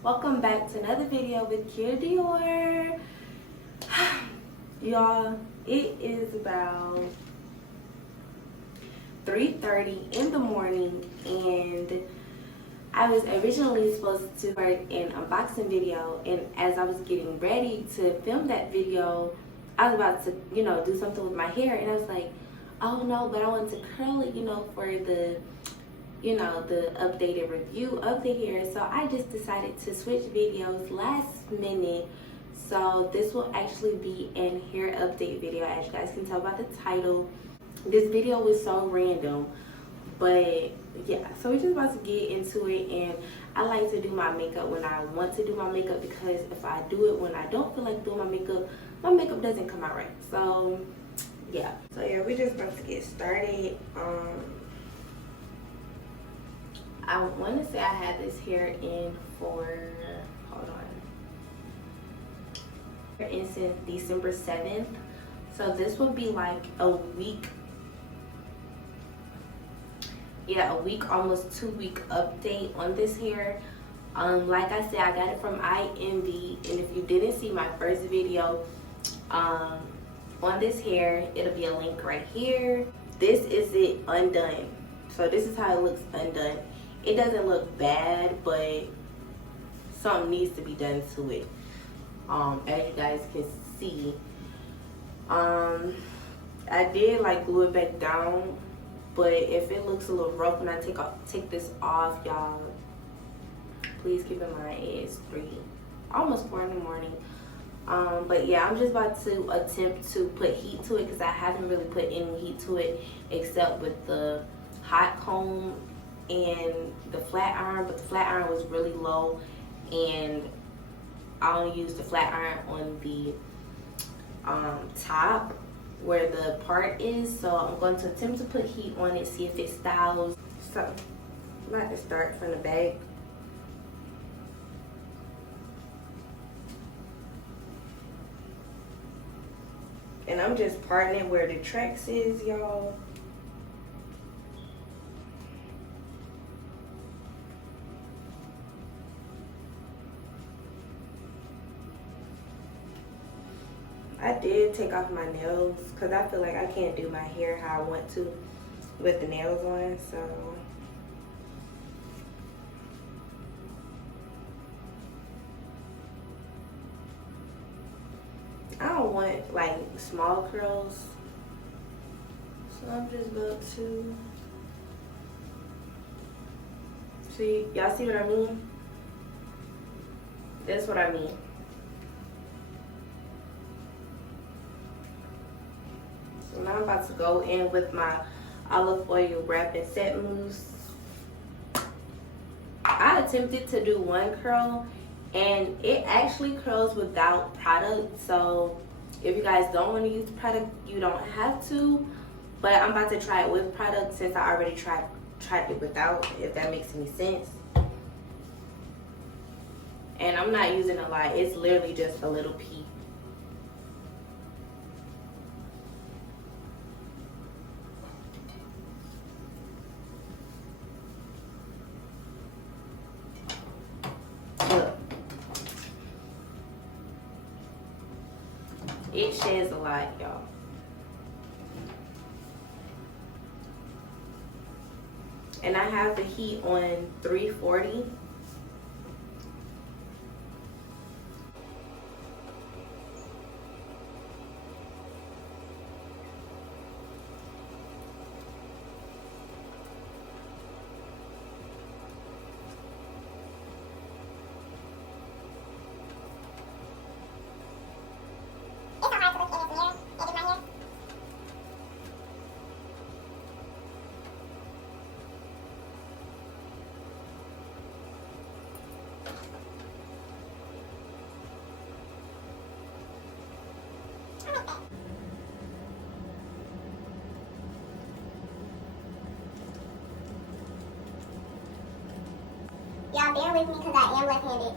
Welcome back to another video with KERA DIOR. Y'all, it is about 3:30 in the morning and I was originally supposed to start an unboxing video, and as I was getting ready to film that video, I was about to, do something with my hair, and I was like, oh no, but I want to curl it, for the the updated review of the hair. So I just decided to switch videos last minute. So this will actually be an hair update video, as you guys can tell by the title. This video was so random, but yeah, so we're just about to get into it. And I like to do my makeup when I want to do my makeup, because if I do it when I don't feel like doing my makeup doesn't come out right. So yeah, we're just about to get started. I want to say I had this hair in for, hold on, since December 7th. So this would be like a week, almost 2 week update on this hair. Like I said, I got it from ienvy, and if you didn't see my first video on this hair, it'll be a link right here. This is it undone. So this is how it looks undone. It doesn't look bad, but something needs to be done to it. As you guys can see, I did like glue it back down, but if it looks a little rough when I take this off, y'all, please keep in mind it's almost 4 in the morning. But yeah, I'm just about to attempt to put heat to it, because I haven't really put any heat to it except with the hot comb and the flat iron, but the flat iron was really low, and I only used the flat iron on the top where the part is. So I'm going to attempt to put heat on it, see if it styles. So I'm about to start from the back. And I'm just parting it where the tracks is, y'all. I did take off my nails because I feel like I can't do my hair how I want to with the nails on, so I don't want like small curls, so I'm just about to see. Y'all see what I mean? That's what I mean. So now I'm about to go in with my olive oil wrap and set mousse. I attempted to do one curl, and it actually curls without product. So if you guys don't want to use product, you don't have to. But I'm about to try it with product, since I already tried it without, if that makes any sense. And I'm not using a lot. It's literally just a little pea. It sheds a lot, y'all. And I have the heat on 340. Y'all bear with me because I am left-handed.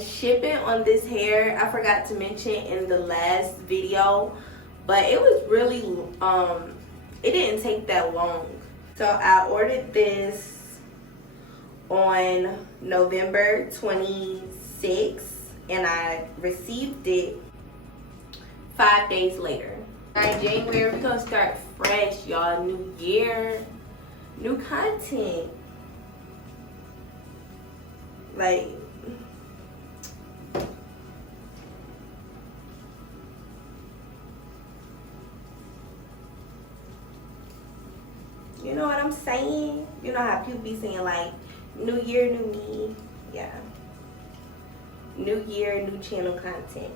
Shipping on this hair, I forgot to mention in the last video, but it was really it didn't take that long. So I ordered this on November 26th and I received it 5 days later. Alright, January, we're gonna start fresh, y'all. New year, new content. Like, you know what I'm saying? You know how people be saying like, new year, new me. Yeah. New year, new channel content.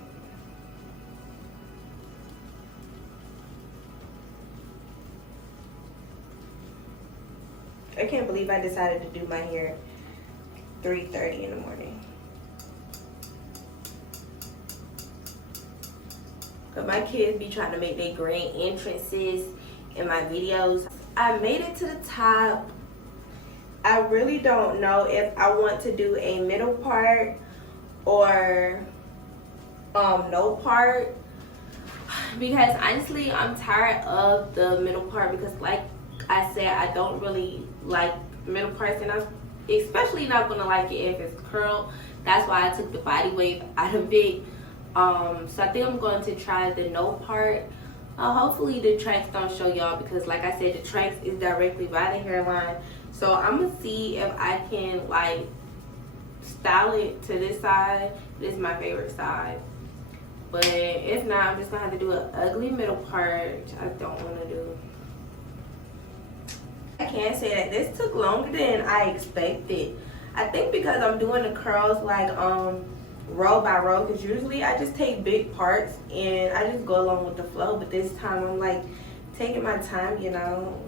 I can't believe I decided to do my hair 3:30 in the morning. Cause my kids be trying to make their grand entrances in my videos. I made it to the top. I really don't know if I want to do a middle part or no part, because honestly I'm tired of the middle part, because like I said, I don't really like middle parts, and I'm especially not gonna like it if it's curled. That's why I took the body wave out of it. So I think I'm going to try the no part. Hopefully the tracks don't show y'all, because like I said, the tracks is directly by the hairline. So I'm gonna see if I can like style it to this side. This is my favorite side. But if not, I'm just gonna have to do an ugly middle part, which I don't want to do. I can't say that this took longer than I expected. I think because I'm doing the curls like row by row, because usually I just take big parts and I just go along with the flow, but this time I'm like taking my time, you know.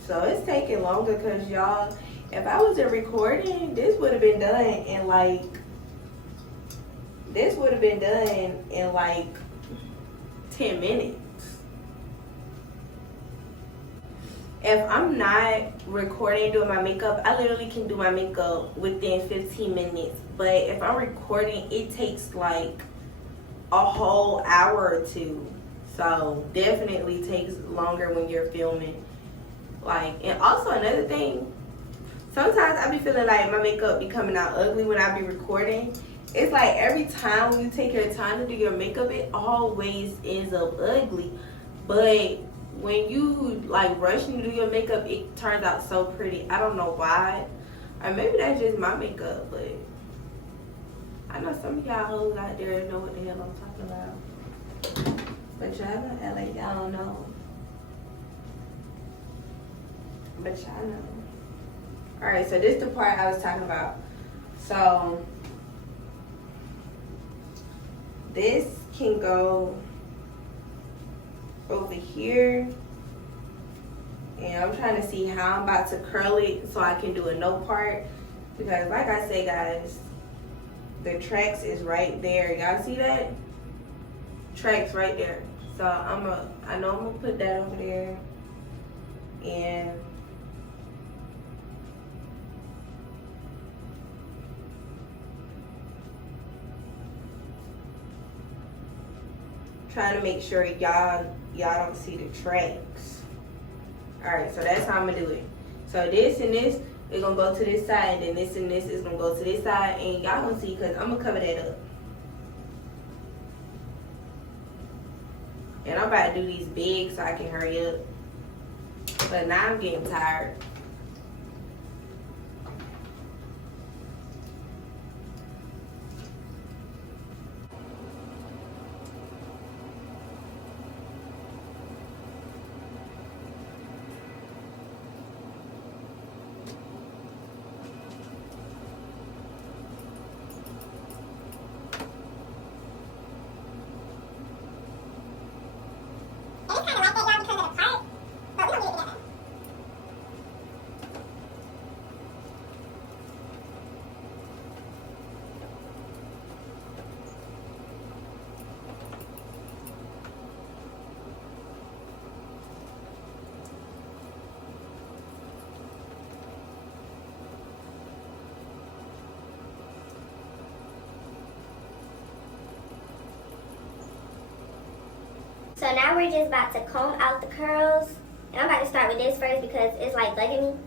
So it's taking longer because y'all, if I was a recording, this would have been done in like 10 minutes. If I'm not recording doing my makeup, I literally can do my makeup within 15 minutes. But if I'm recording, it takes like a whole hour or two. So definitely takes longer when you're filming. Like, and also another thing, sometimes I be feeling like my makeup be coming out ugly when I be recording. It's like every time when you take your time to do your makeup, it always ends up ugly. But when you like rush and do your makeup, it turns out so pretty. I don't know why. Or maybe that's just my makeup, but I know some of y'all hoes out there know what the hell I'm talking about. But y'all know that like y'all don't know. But y'all know. Alright, so this is the part I was talking about. So this can go over here, and I'm trying to see how I'm about to curl it so I can do a no part, because like I say guys, the tracks is right there. Y'all see that? Tracks right there. So I know I'm gonna put that over there, and trying to make sure y'all don't see the tracks. Alright, so that's how I'm gonna do it. So this and this is gonna go to this side, and then this and this is gonna go to this side, and y'all gonna see, because I'm gonna cover that up. And I'm about to do these big so I can hurry up. But now I'm getting tired. And it's kind of like that, y'all, because of the part, but we don't get it together. So now we're just about to comb out the curls. And I'm about to start with this first because it's like bugging me.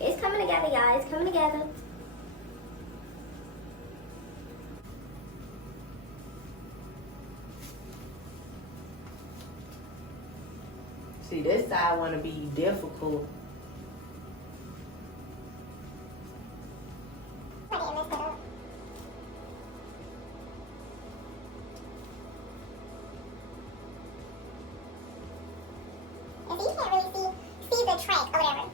It's coming together, y'all. It's coming together. See, this side want to be difficult. And so you can't really see the track or whatever.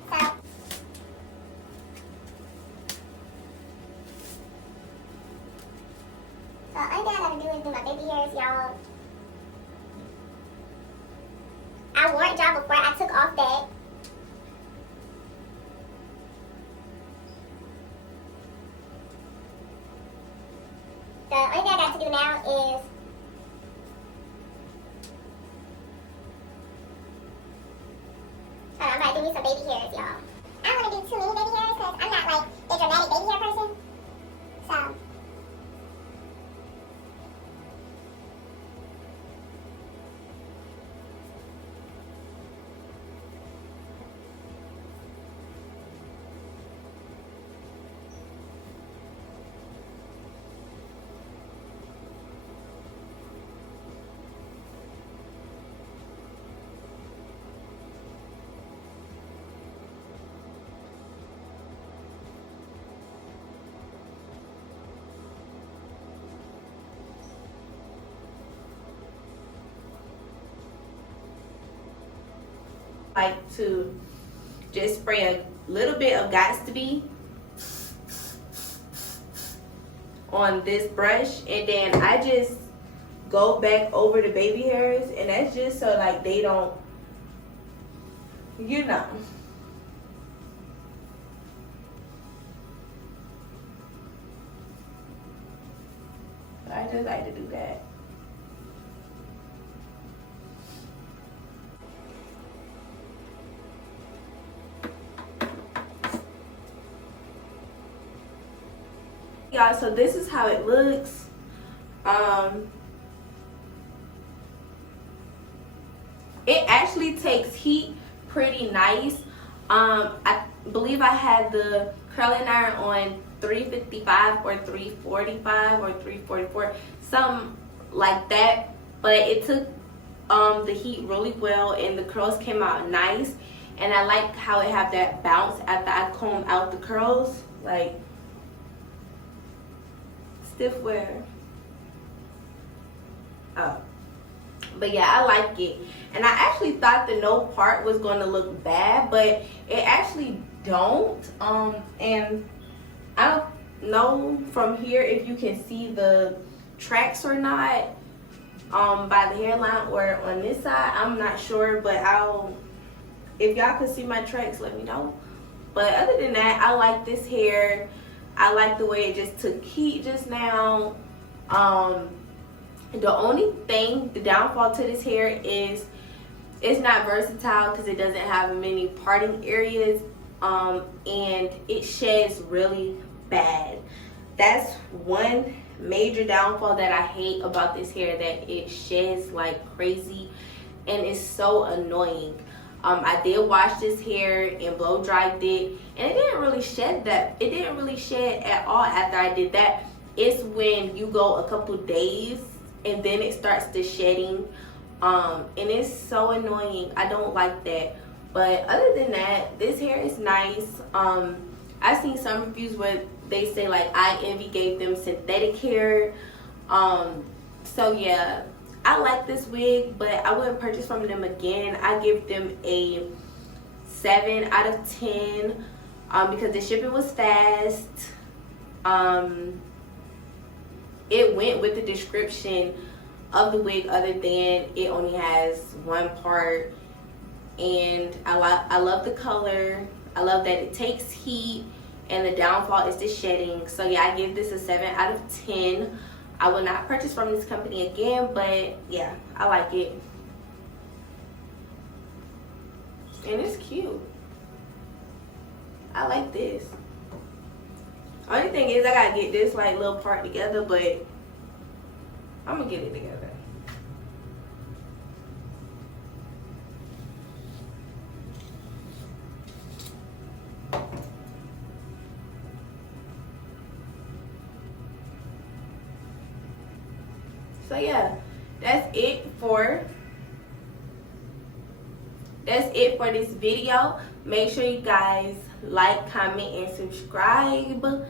So only thing I gotta do is do my baby hairs, y'all. I warned y'all before I took off that. The only thing I got to do now is I'm about to do me some baby hairs, y'all. I don't want to do too many baby hairs because I'm not like the dramatic baby hair person. So Like to just spray a little bit of Gots to Be on this brush, and then I just go back over the baby hairs, and that's just so like they don't, you know. I just like to do that. Y'all, so this is how it looks. It actually takes heat pretty nice. I believe I had the curling iron on 355 or 345 or 344, something like that, but it took the heat really well and the curls came out nice, and I like how it have that bounce after I comb out the curls, like stiff wear. Oh, but yeah, I like it, and I actually thought the no part was going to look bad, but it actually don't. And I don't know from here if you can see the tracks or not, by the hairline or on this side. I'm not sure, but if y'all can see my tracks, let me know. But other than that, I like this hair. I like the way it just took heat just now. The only thing, the downfall to this hair is it's not versatile because it doesn't have many parting areas, and it sheds really bad. That's one major downfall that I hate about this hair, that it sheds like crazy and it's so annoying. I did wash this hair and blow dried it, and it didn't really shed at all after I did that. It's when you go a couple days and then it starts to shedding, and it's so annoying. I don't like that. But other than that, this hair is nice. I've seen some reviews where they say like ienvy gave them synthetic hair. So yeah, I like this wig, but I wouldn't purchase from them again. I give them a 7 out of 10, because the shipping was fast. It went with the description of the wig, other than it only has one part, and I love the color. I love that it takes heat, and the downfall is the shedding. So yeah, I give this a 7 out of 10. I will not purchase from this company again, but yeah, I like it. And it's cute. I like this. Only thing is I gotta get this like little part together, but I'm gonna get it together. So yeah, that's it for this video. Make sure you guys like, comment, and subscribe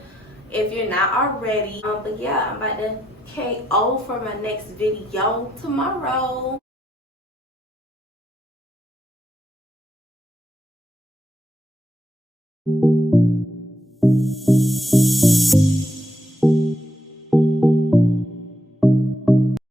if you're not already. But yeah, I'm about to KO for my next video tomorrow.